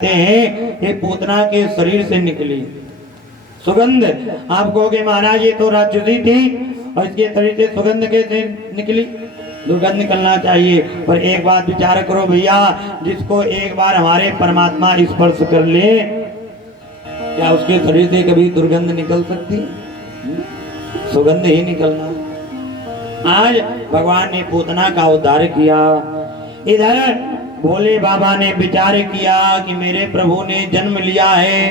हैं ये पूतना के शरीर से निकली सुगंध। आप कहोगे महाराज ये तो राक्षसी थी और इसके शरीर से सुगंध कैसे निकली? दुर्गंध निकलना चाहिए। पर एक बात विचार करो भैया, जिसको एक बार हमारे परमात्मा स्पर्श कर ले, क्या उसके शरीर से कभी दुर्गंध निकल सकती? सुगंध ही निकलना। आज भगवान ने पूतना का उद्धार किया। इधर भोले बाबा ने विचार किया कि मेरे प्रभु ने जन्म लिया है,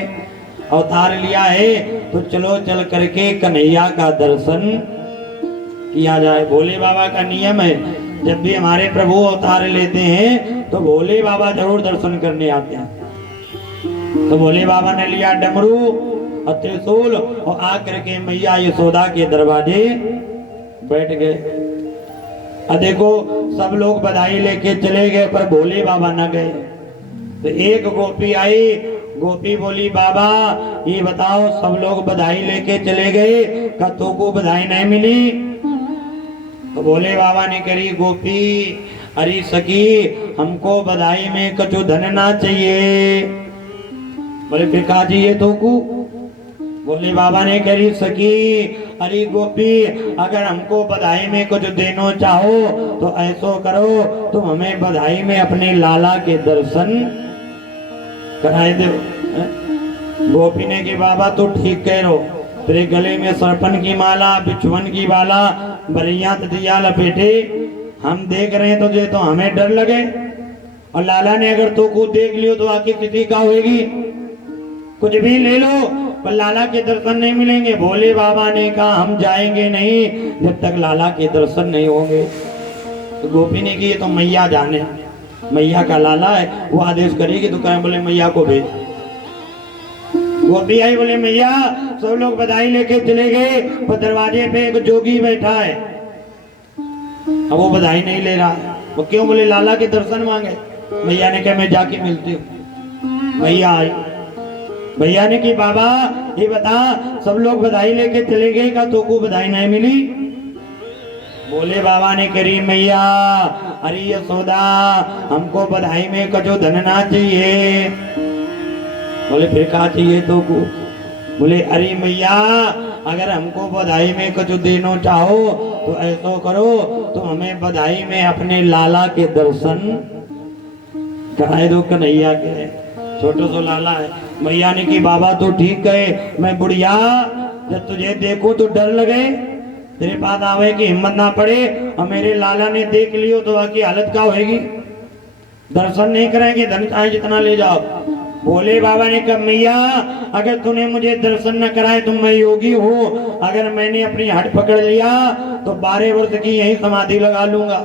अवतार लिया है, तो चलो चल करके कन्हैया का दर्शन किया जाए। भोले बाबा का नियम है, जब भी हमारे प्रभु अवतार लेते हैं तो भोले बाबा जरूर दर्शन करने आते हैं। तो भोले बाबा ने लिया डमरू और त्रिशूल और आकर के मैया यशोदा के दरवाजे बैठ गए। और देखो सब लोग बधाई लेके चले गए पर भोले बाबा न गए। तो एक गोपी आई, गोपी बोली बाबा ये बताओ सब लोग बधाई लेके चले गए, का तो को बधाई नहीं मिली? तो भोले बाबा ने करी गोपी अरे सखी हमको बधाई में कछु धन ना चाहिए। बोले फिर कहा चाहिए तो को? भोले बाबा ने करी सखी अरे गोपी अगर हमको बधाई में कुछ देनो चाहो तो ऐसो करो तुम हमें बधाई में अपने लाला के दर्शन कराए दो। गोपी ने कि बाबा तो ठीक कह रहो, तेरे गले में सरपन की माला, बिछुअन की माला, बलिया दिया लपेटे, हम देख रहे हैं तुझे तो हमें डर लगे, और लाला ने अगर तो को देख लियो तो आके किसी का होगी? कुछ भी ले लो पर लाला के दर्शन नहीं मिलेंगे। भोले बाबा ने कहा हम जाएंगे नहीं जब तक लाला के दर्शन नहीं होंगे। तो गोपी ने की तो मैया जाने, मैया का लाला है वो आदेश करेगी तो कहें बोले मैया को भेज। गोपी आई बोले मैया सब लोग बधाई लेके चले गए पर दरवाजे पे एक जोगी बैठा है, अब वो बधाई नहीं ले रहा। वो क्यों? बोले लाला के दर्शन मांगे। मैया ने कहा मैं जाके मिलती हूँ। मैया आई, भैया ने कि बाबा ये बता सब लोग बधाई लेके चले गए का तो को बधाई नहीं मिली? बोले बाबा ने करी मैया अरे यशोदा हमको बधाई में कजो धन ना चाहिए। बोले फिर कहा चाहिए तो को? बोले अरे मैया अगर हमको बधाई में कजो देनो चाहो तो ऐसा करो तो हमें बधाई में अपने लाला के दर्शन कराए दो। कन्हैया के छोटो सो लाला है। मैया ने कि बाबा तो ठीक कहे, मैं बुढ़िया जब तुझे देखूं तो डर लगे, तेरे पास आवे की हिम्मत ना पड़े, और मेरे लाला ने देख लियो तो आकी हालत क्या होगी? दर्शन नहीं करेंगे, धन चाहे जितना ले जाओ। भोले बाबा ने कहा मैया अगर तूने मुझे दर्शन न कराए तो मैं योगी हूँ, अगर मैंने अपनी हट पकड़ लिया तो 12 वर्ष की यही समाधि लगा लूंगा,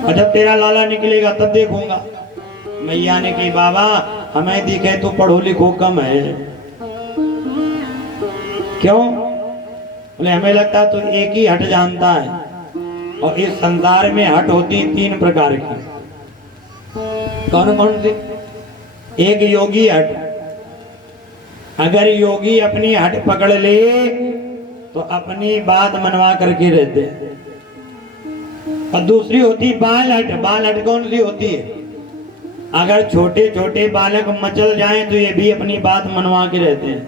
और जब तेरा लाला निकलेगा तब देखूंगा। मैया ने कही बाबा हमें दिखे तो पढ़ो लिखो कम है। क्यों? बोले हमें लगता तो एक ही हट जानता है, और इस संसार में हट होती 3 प्रकार की। कौन कौन सी? एक योगी हट, अगर योगी अपनी हट पकड़ ले तो अपनी बात मनवा करके रहते हैं। और दूसरी होती बाल हट। बाल हट कौन सी होती है? अगर छोटे छोटे बालक मचल जाएं तो ये भी अपनी बात मनवा के रहते हैं।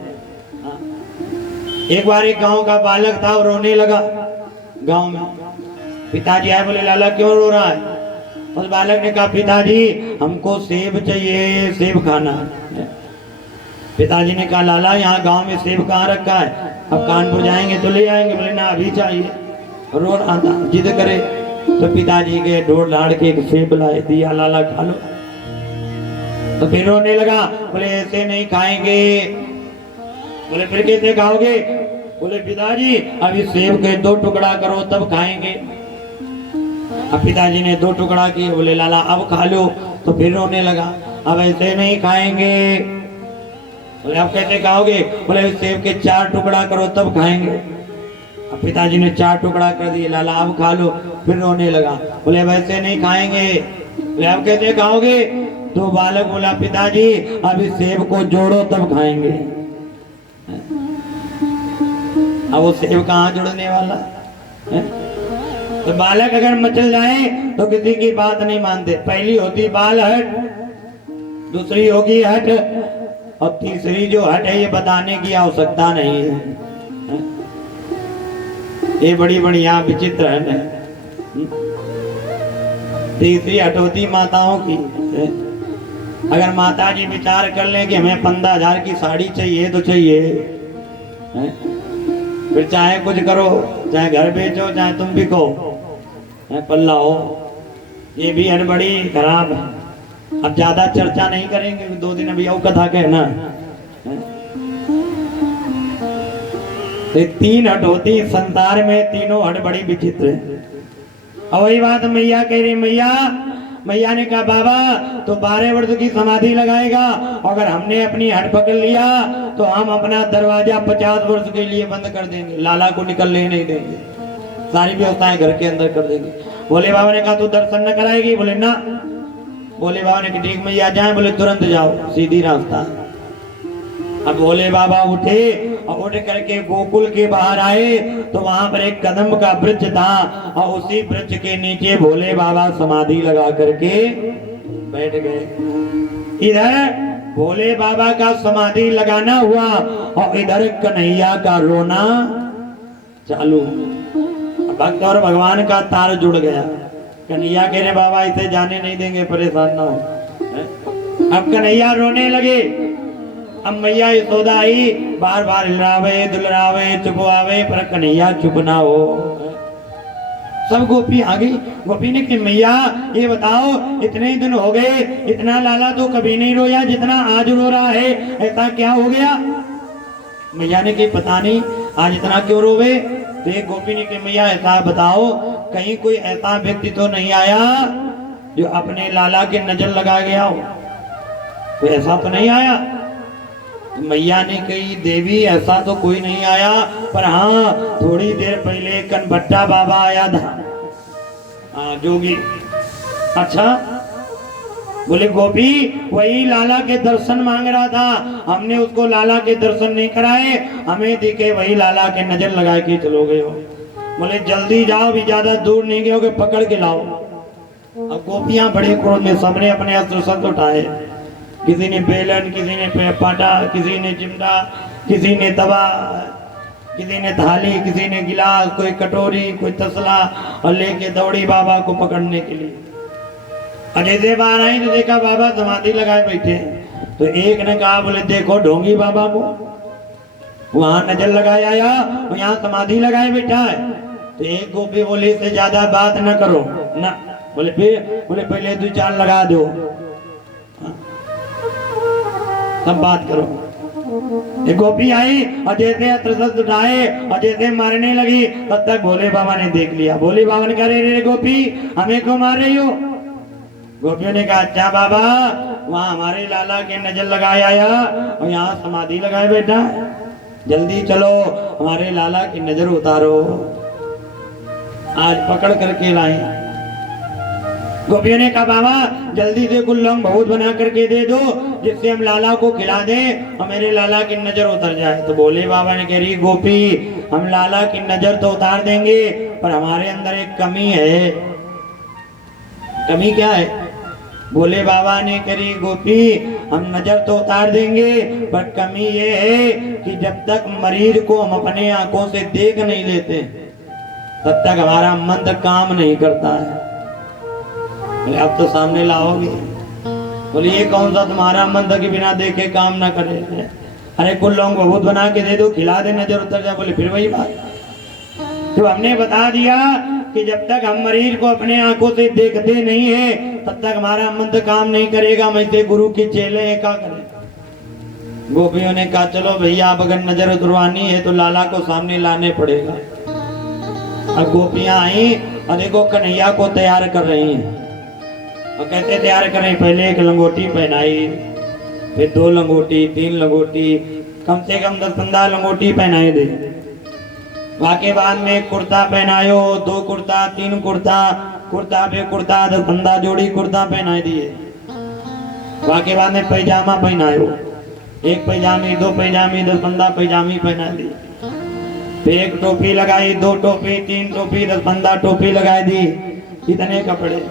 एक बार एक गांव का बालक था और रोने लगा। गांव में पिताजी आए, बोले लाला क्यों रो रहा है? उस बालक ने कहा पिताजी हमको सेब चाहिए, सेब खाना। पिताजी ने कहा लाला यहाँ गांव में सेब कहाँ रखा है? अब कानपुर जाएंगे तो ले आएंगे। बोले ना अभी चाहिए। रो रहा था, जिद करे तो पिताजी के ढोल ढाड़ के एक सेब लाए, दिया लाला खा लो। तो फिर रोने लगा, बोले ऐसे नहीं खाएंगे। बोले फिर कैसे खाओगे? बोले पिताजी अभी सेब के 2 टुकड़ा करो तब खाएंगे। अब पिताजी ने 2 टुकड़ा किए, बोले लाला अब खा लो। तो फिर रोने लगा, अब ऐसे नहीं खाएंगे। बोले अब कैसे खाओगे? बोले सेब के 4 टुकड़ा करो तब खाएंगे। अब पिताजी ने 4 टुकड़ा कर दिए, लाला अब खा लो। फिर रोने लगा, बोले वैसे नहीं खाएंगे। बोले अब कैसे खाओगे? तो बालक बोला पिताजी अभी सेब को जोड़ो तब खाएंगे। अब वो सेब कहाँ जुड़ने वाला है? तो बालक अगर मचल जाए तो किसी की बात नहीं मानते। पहली होती बाल हट, दूसरी होगी हट, और तीसरी जो हट है ये बताने की आवश्यकता नहीं है। ये बड़ी बढ़िया विचित्र है। तीसरी हट होती माताओं की। अगर माता जी विचार कर लें कि हमें 15,000 की साड़ी चाहिए तो चाहिए, फिर चाहे कुछ करो, चाहे घर बेचो, चाहे तुम भी कहो पल्ला हो, ये भी हट बड़ी खराब है। अब ज्यादा चर्चा नहीं करेंगे, 2 दिन अभी और कथा कहना। तो 3 हट होती संसार में, तीनों हट बड़ी विचित्र है। और वही बात मैया कह रही, मैया ने कहा बाबा तो 12 वर्ष की समाधि लगाएगा, अगर हमने अपनी हट पकड़ लिया तो हम अपना दरवाजा 50 वर्ष के लिए बंद कर देंगे, लाला को निकलने नहीं देंगे, सारी व्यवस्थाएं घर के अंदर कर देंगे। भोले बाबा ने कहा तू दर्शन न कराएगी? बोले ना। भोले बाबा ने कहा ठीक मैया जाए? बोले तुरंत जाओ, सीधी रास्ता। अब भोले बाबा उठे और उठ करके गोकुल के बाहर आए तो वहां पर एक कदम का वृक्ष था, और उसी वृक्ष के नीचे भोले बाबा समाधि लगा करके बैठ गए। इधर भोले बाबा का समाधि लगाना हुआ और इधर कन्हैया का रोना चालू। भक्त और भगवान का तार जुड़ गया। कन्हैया कह रहे बाबा इसे जाने नहीं देंगे, परेशान ना हो। अब कन्हैया रोने लगे। अब मैया यशोदा आई, बार बार हिलरावे दुलरावे चुपवावे, पर कन्हैया चुप ना हो। सब गोपी आ गई। गोपी ने कहा मैया ये बताओ, इतने दिन हो गए, इतना लाला तो कभी नहीं रोया जितना आज रो रहा है, ऐसा क्या हो गया? मैया ने कहा पता नहीं आज इतना क्यों रोवे। तो एक गोपी ने कहा मैया ऐसा बताओ, कहीं कोई ऐसा व्यक्ति तो नहीं आया जो अपने लाला के नजर लगा गया हो? तो ऐसा तो नहीं आया। मैया ने कही देवी ऐसा तो कोई नहीं आया, पर हाँ थोड़ी देर पहले कनभट्टा बाबा आया था, हाँ जोगी। अच्छा। बोले गोपी वही लाला के दर्शन मांग रहा था, हमने उसको लाला के दर्शन नहीं कराए, हमें दिखे वही लाला के नजर लगा के चलो गए हो। बोले जल्दी जाओ, भी ज्यादा दूर नहीं गए होगे, पकड़ के लाओ। अब गोपियां बड़े क्रोध में, सबने अपने अस्त्र शस्त्र उठाए, किसी ने बेलन, किसी ने पाटा, किसी ने चिमटा, किसी ने तवा, किसी ने थाली, किसी ने गिलास, कोई कटोरी, कोई तसला, और लेके दौड़ी बाबा को पकड़ने के लिए। जैसे बाहर आई तो देखा बाबा समाधि लगाए बैठे। तो एक ने कहा बोले देखो ढोंगी बाबा को, वहां नजर लगाया या यहाँ समाधि लगाए बैठा है। तो एक गोपी बोले इससे ज्यादा बात न करो ना। बोले फिर? बोले पहले 2-4 लगा दो, तब बात करो। एक गोपी आई और जैसे अस्त्र उठाए और जैसे मारने लगी, तब तक भोले बाबा ने देख लिया। भोले बाबा ने कहा रे गोपी हमें क्यों मार रही हो? गोपियों ने कहा अच्छा बाबा वहाँ हमारे लाला के नजर लगाया आया और यहाँ समाधि लगाए बैठा, जल्दी चलो हमारे लाला की नजर उतारो, आज पकड़ करके लाए। गोपियों ने कहा बाबा जल्दी से गुल्लम बहुत बना करके दे दो, जिससे हम लाला को खिला दें और मेरे लाला की नजर उतर जाए। तो भोले बाबा ने कह रही गोपी हम लाला की नजर तो उतार देंगे, पर हमारे अंदर एक कमी है। कमी क्या है? भोले बाबा ने करी गोपी हम नजर तो उतार देंगे, पर कमी ये है कि जब तक मरीज को हम अपने आंखों से देख नहीं लेते तब तक हमारा मंत्र काम नहीं करता है। बोले अब तो सामने लाओगे? बोले ये कौन सा तुम्हारा मंत्र के बिना देखे काम ना करे? अरे कुल लोग बहुत बना के दे दो, खिला दे, नजर उतर जाए। बोले फिर वही बात। तो हमने बता दिया कि जब तक हम मरीज को अपने आंखों से देखते नहीं है तब तक हमारा मंत्र काम नहीं करेगा। मैं से गुरु के चेले हैं, क्या करें? गोपियों ने कहा चलो भैया अब अगर नजर उतरवानी है तो लाला को सामने लाने पड़ेगा। अब गोपियां आई और देखो कन्हैया को तैयार कर रही हैं। और कैसे तैयार कर रही? पहले एक लंगोटी पहनाई, फिर 2 लंगोटी, 3 लंगोटी, कम से कम 10-15 लंगोटी पहनाई दे। वाके बाद में कुर्ता पहनायो, 2 कुर्ता, 3 कुर्ता, कुर्ता पे कुर्ता, 10-15 जोड़ी कुर्ता पहना दिए। वाके बाद में पैजामा पहनायो, 1 पैजामी, 2 पैजामी, 10-15 पैजामी पहना दी। फिर 1 टोपी लगाई, 2 टोपी, 3 टोपी, 10-15 टोपी लगा दी। इतने कपड़े।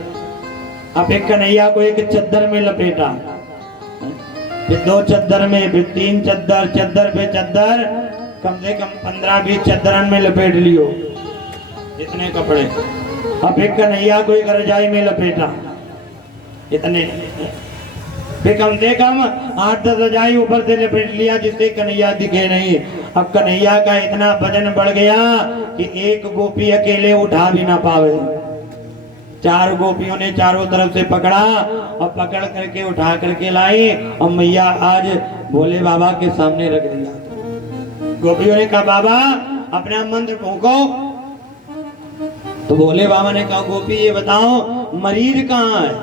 अब एक कन्हैया को एक चद्दर में लपेटा, फिर 2 चद्दर में, फिर 3 चद्दर, चद्दर पे चद्दर, कम से कम 15-20 चद्दरन में लपेट लियो इतने कपड़े। अब एक कन्हैया को एक रजाई में लपेटा इतने, फिर कम से कम 8-10 रजाई ऊपर से लपेट लिया जिससे कन्हैया दिखे नहीं। अब कन्हैया का इतना वजन बढ़ गया कि एक गोपी अकेले उठा भी ना पावे। 4 गोपियों ने चारों तरफ से पकड़ा और पकड़ करके उठा करके लाई और मैया आज भोले बाबा के सामने रख दिया। गोपियों ने कहा बाबा अपना मंत्र फूंको। तो भोले बाबा ने कहा गोपी ये बताओ मरीज कहाँ है,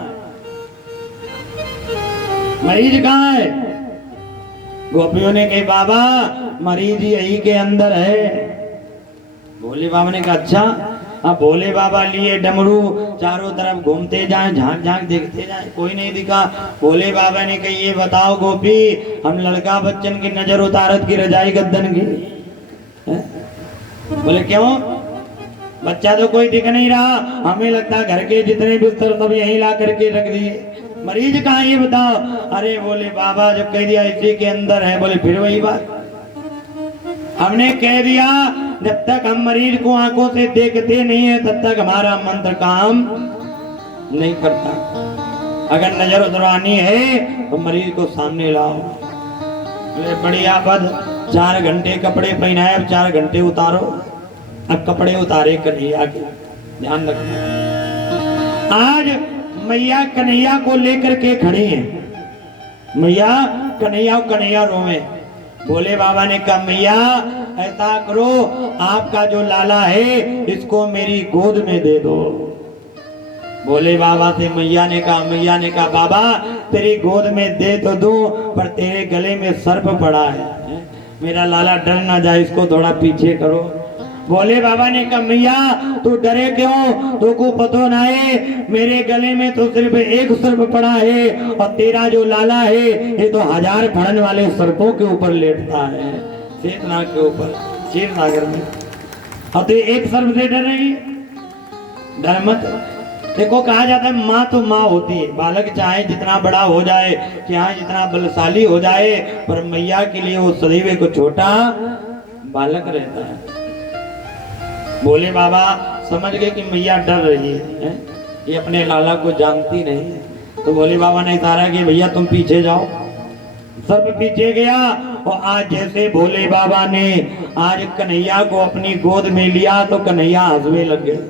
मरीज कहाँ है? गोपियों ने कहा बाबा मरीज यही के अंदर है। भोले बाबा ने कहा अच्छा। अब भोले बाबा लिए डमरू चारों तरफ घूमते जाएं, झांक झांक देखते जाएं, कोई नहीं दिखा। भोले बाबा ने कहा ये बताओ गोपी हम लड़का बच्चन की नजर उतारत की रजाई गद्दन की। बोले क्यों? बच्चा तो कोई दिख नहीं रहा, हमें लगता घर के जितने बिस्तर सब यहीं ला करके रख दिए। मरीज कहाँ ये बताओ? अरे बोले बाबा जब कह दिया इसी के अंदर है। बोले फिर वही बात, हमने कह दिया जब तक हम मरीज को आंखों से देखते नहीं है तब तक हमारा मंत्र काम नहीं करता। अगर नजर उतरवानी है तो मरीज को सामने लाओ। बोले बढ़िया बद 4 घंटे कपड़े पहनाए, अब 4 घंटे उतारो। अब कपड़े उतारे कन्हैया के, ध्यान रखना। आज मैया कन्हैया को लेकर के खड़ी है। मैया कन्हैया रोवे। भोले बाबा ने कहा मैया ऐसा करो आपका जो लाला है इसको मेरी गोद में दे दो। भोले बाबा से मैया ने कहा बाबा तेरी गोद में दे तो दूं पर तेरे गले में सर्प पड़ा है, मेरा लाला डर ना जाए, इसको थोड़ा पीछे करो। भोले बाबा ने कहा मैया तू डरे क्यों, तो को पतो ना है मेरे गले में तो सिर्फ एक सर्प पड़ा है और तेरा जो लाला है ये तो 1000 फड़न वाले सर्पों के ऊपर लेटता है, शेषनाग के ऊपर, क्षीरसागर में, और तो एक सर्प से डर रही? डर मत। देखो कहा जाता है माँ तो माँ होती है, बालक चाहे जितना बड़ा हो जाए, चाहे जितना बलशाली हो जाए, पर मैया के लिए वो सदैव को छोटा बालक रहता है। भोले बाबा समझ गए कि मैया डर रही है, ये अपने लाला को जानती नहीं है। तो भोले बाबा ने इशारा किया भैया तुम पीछे जाओ। सब पीछे गया और आज जैसे भोले बाबा ने आज कन्हैया को अपनी गोद में लिया तो कन्हैया हंसने लग गए।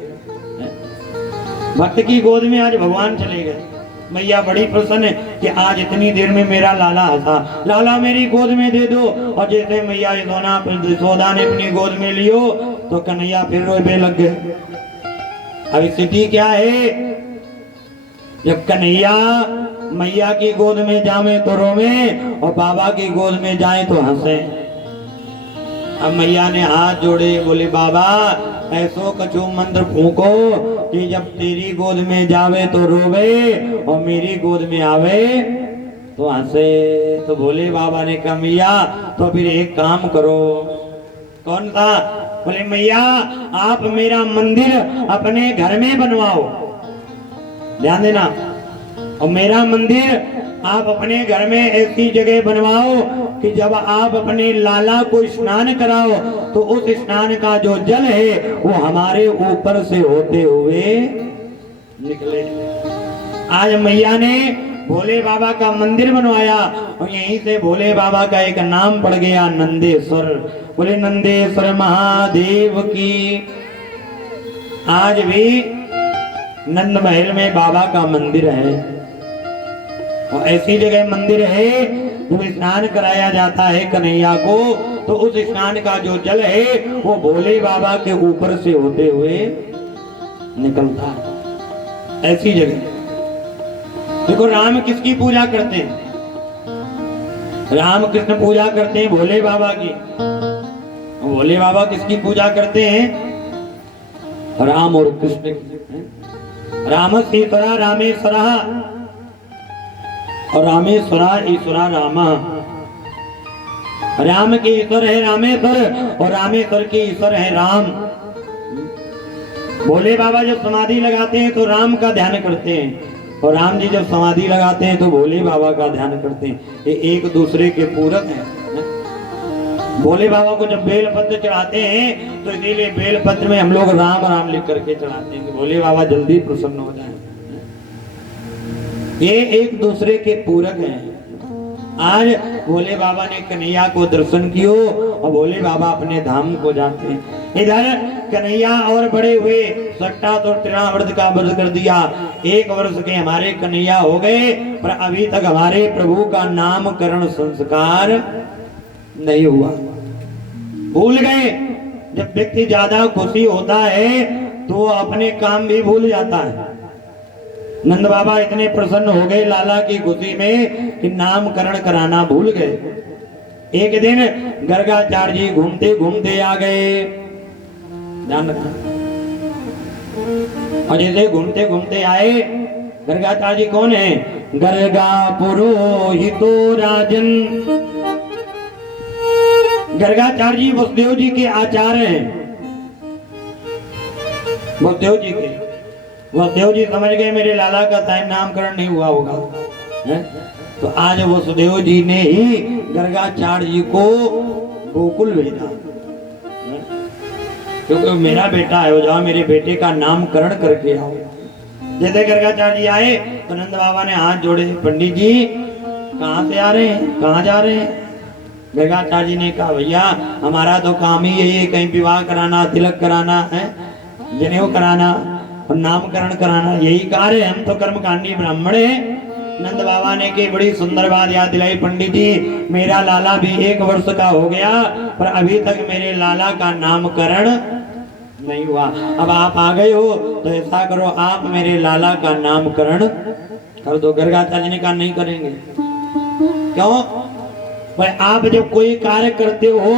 भक्त की गोद में आज भगवान चले गए। मैया बड़ी प्रसन्न है कि आज इतनी देर में मेरा लाला हंसा, लाला मेरी गोद में दे दो। और जैसे मैया यशोदा ने अपनी गोद में लियो तो कन्हैया फिर रोने लग गए। अब स्थिति क्या है, जब कन्हैया मैया की गोद में जावे तो रोवे और बाबा की गोद में जाए तो हंसे। अब मैया ने हाथ जोड़े, बोले बाबा ऐसो कछु मंत्र फूको कि जब तेरी गोद में जावे तो रोवे और मेरी गोद में आवे तो हंसे। तो भोले बाबा ने कहा मैया तो फिर एक काम करो। कौन सा? बोले मैया आप मेरा मंदिर अपने घर में बनवाओ, ध्यान देना, और मेरा मंदिर आप अपने घर में ऐसी जगह बनवाओ कि जब आप अपने लाला को स्नान कराओ तो उस स्नान का जो जल है वो हमारे ऊपर से होते हुए निकले। आज मैया ने भोले बाबा का मंदिर बनवाया और यहीं से भोले बाबा का एक नाम पड़ गया नंदेश्वर। बोले नंदेश्वर महादेव की। आज भी नंद महल में बाबा का मंदिर है और ऐसी जगह मंदिर है जब स्नान कराया जाता है कन्हैया को तो उस स्नान का जो जल है वो भोले बाबा के ऊपर से होते हुए निकलता है। ऐसी जगह देखो राम किसकी पूजा करते हैं? राम कृष्ण पूजा करते हैं भोले बाबा की। भोले बाबा किसकी पूजा करते हैं? राम और कृष्ण की। राम ईश्वरा रामेश्वरा और रामेश्वरा ईश्वरा रामा। राम के ईश्वर है रामेश्वर और रामेश्वर के ईश्वर है राम। भोले बाबा जब समाधि लगाते हैं तो राम का ध्यान करते हैं, और राम जी जब समाधि लगाते हैं तो भोले बाबा का ध्यान करते हैं। ये एक दूसरे के पूरक हैं। भोले बाबा को जब बेलपत्र चढ़ाते हैं तो इसीलिए बेलपत्र में हम लोग राम राम लिख करके चढ़ाते हैं कि भोले बाबा जल्दी प्रसन्न हो जाए। ये एक दूसरे के पूरक हैं। आज भोले बाबा ने कन्हैया को दर्शन कियो और भोले बाबा अपने धाम को जाते हैं। इधर कन्हैया और बड़े हुए, सट्टा तो 13 वर्ष का व्रत कर दिया। 1 वर्ष के हमारे कन्हैया हो गए, पर अभी तक हमारे प्रभु का नामकरण संस्कार नहीं हुआ। भूल गए। जब व्यक्ति ज्यादा खुशी होता है तो वो अपने काम भी भूल जाता है। नंद बाबा इतने प्रसन्न हो गए लाला की खुशी में कि नामकरण कराना भूल गए। एक दिन गर्गाचार्य जी घूमते घूमते आ गए, ध्यान रखना। और जैसे घूमते घूमते आए, गर्गाचार्य जी कौन है? गर्गा पुरोहितो राजन। गर्गाचार्य जी वसुदेव जी के आचार्य हैं। वसुदेव जी के, वसुदेव जी समझ गए मेरे लाला का टाइम नामकरण नहीं हुआ होगा है? तो आज वसुदेव जी ने ही गर्गाचार्य जी को गोकुल भेजा, क्योंकि मेरा बेटा है, जाओ मेरे बेटे का नामकरण करके आओ। जैसे गर्गाचार्य जी आए तो नंद बाबा ने हाथ जोड़े, पंडित जी कहाँ से आ रहे हैं, कहाँ जा रहे हैं? गर्गाचार्य जी ने कहा भैया हमारा तो काम ही यही है, कहीं विवाह कराना, तिलक कराना है, जनेऊ कराना और नामकरण कराना, यही कार्य है। हम तो कर्मकांडी ब्राह्मण हैं। नंद बाबा ने की बड़ी सुंदर बात याद दिलाई, पंडित जी मेरा लाला भी 1 वर्ष का हो गया पर अभी तक मेरे लाला का नामकरण नहीं हुआ। अब आप आ गए हो तो ऐसा करो आप मेरे लाला का नामकरण कर दो। गर्गाचार्य जी ने कहा नहीं करेंगे। क्यों? भाई आप जब कोई कार्य करते हो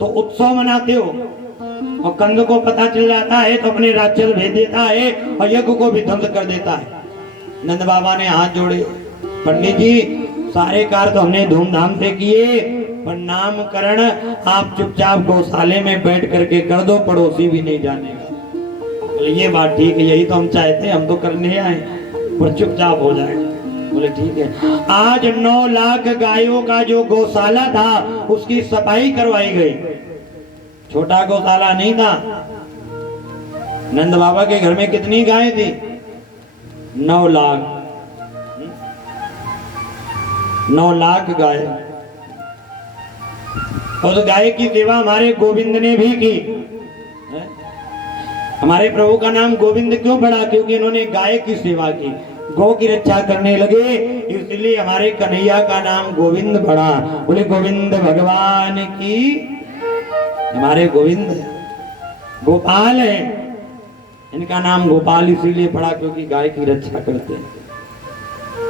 तो उत्सव मनाते हो, और कंद को पता चल जाता है तो अपने राक्षस भेज देता है और यज्ञ को भी ध्वंस कर देता है। नंद बाबा ने हाथ जोड़े, पंडित जी सारे कार्य तो हमने धूमधाम से किए, पर नामकरण आप चुपचाप गौशाले में बैठ करके कर दो, पड़ोसी भी नहीं जानेगा। बोले ये बात ठीक है, यही तो हम चाहते हैं, हम तो करने आए, पर चुपचाप हो जाए। बोले ठीक है। आज 9 लाख गायों का जो गौशाला था उसकी सफाई करवाई गई। छोटा गौशाला नहीं था। नंद बाबा के घर में कितनी गाय थी? 9 लाख। 9 लाख गाय। उस गाय की सेवा हमारे गोविंद ने भी की। हमारे प्रभु का नाम गोविंद क्यों पड़ा? क्योंकि इन्होंने गाय की सेवा की, गौ की रक्षा करने लगे, इसलिए हमारे कन्हैया का नाम गोविंद पड़ा। बोले गोविंद भगवान की। हमारे गोविंद गोपाल है, इनका नाम गोपाल इसीलिए पड़ा क्योंकि गाय की रक्षा करते हैं।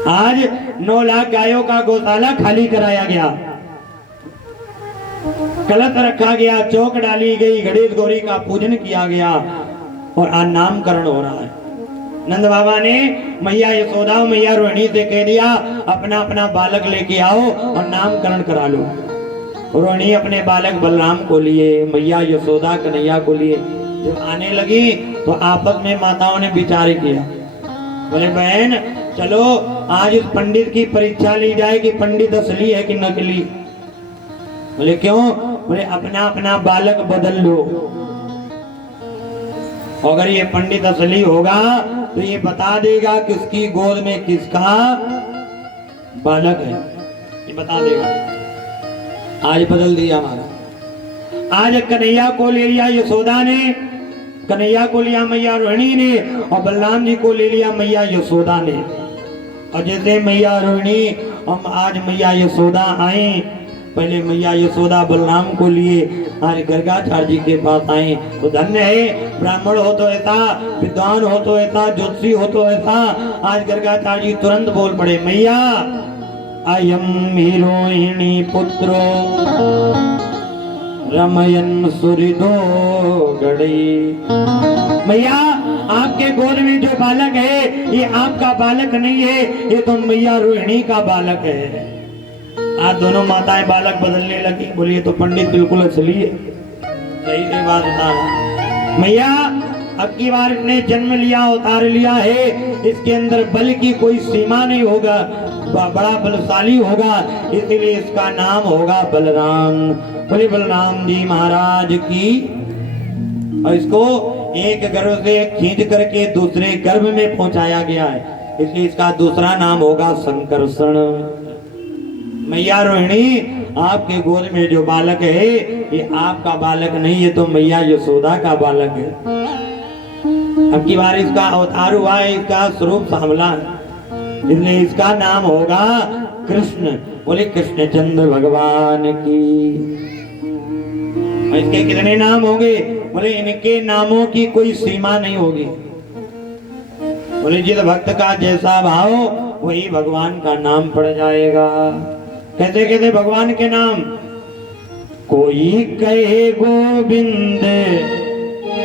आज 9 लाख गायों का गौशाला खाली कराया गया, कलश रखा गया, चौक डाली गई, गणेश गौरी का पूजन किया गया और आज नामकरण हो रहा है। नंद बाबा ने मैया यशोदा मैया रोहिणी से कह दिया अपना अपना बालक लेके आओ और नामकरण करा लो। रोहिणी अपने बालक बलराम को लिए, मैया यशोदा कन्हैया को लिए। जब आने लगी तो आपस में माताओं ने विचार किया, बोले बहन चलो आज इस पंडित की परीक्षा ली जाए कि पंडित असली है कि नकली। बोले क्यों? बोले अपना अपना बालक बदल लो, अगर ये पंडित असली होगा तो ये बता देगा किसकी गोद में किसका बालक है, ये बता देगा। आज बदल दिया हमारा। आज कन्हैया को ले लिया यशोदा ने, कन्हैया को लिया मैया रोहिणी ने, और बलराम जी को ले लिया मैया यशोदा ने। और जैसे मैया रोहिणी हम आज मैया यशोदा आई, पहले मैया यशोदा बलराम को लिए आज गर्गाचार्य जी के पास आए, तो धन्य है। ब्राह्मण हो तो ऐसा, विद्वान हो तो ऐसा, ज्योतिषी हो तो ऐसा। आज गर्गाचार्य जी तुरंत बोल पड़े, मैया अयम ही रोहिणी पुत्रो रमयन सुहृदो गणै। मैया आपके गोद में जो बालक है ये आपका बालक नहीं है, ये तो मैया रोहिणी का बालक है। आज दोनों माताएं बालक बदलने लगी। बोलिए तो पंडित बिल्कुल असली है, सही से बात बता रहा। मैया अब की बार ने जन्म लिया, उतार लिया है, इसके अंदर बल की कोई सीमा नहीं होगा, बड़ा बलशाली होगा, इसलिए इसका नाम होगा बलराम। बोले बलराम जी महाराज की। और इसको एक गर्भ से खींच करके दूसरे गर्भ में पहुंचाया गया है, इसलिए इसका दूसरा नाम होगा संकर्षण। मैया रोहिणी, आपके गोद में जो बालक है ये आपका बालक नहीं, ये तो मैया यशोदा का बालक है। अब की बार इसका अवतार हुआ है, इसका स्वरूप सांवला है, इसलिए इसका नाम होगा कृष्ण। बोले कृष्णचंद्र भगवान की। इसके कितने नाम होंगे? बोले इनके नामों की कोई सीमा नहीं होगी। बोले जिस भक्त का जैसा भाव वही भगवान का नाम पड़ जाएगा। कैसे कैसे भगवान के नाम? कोई कहे गोविंद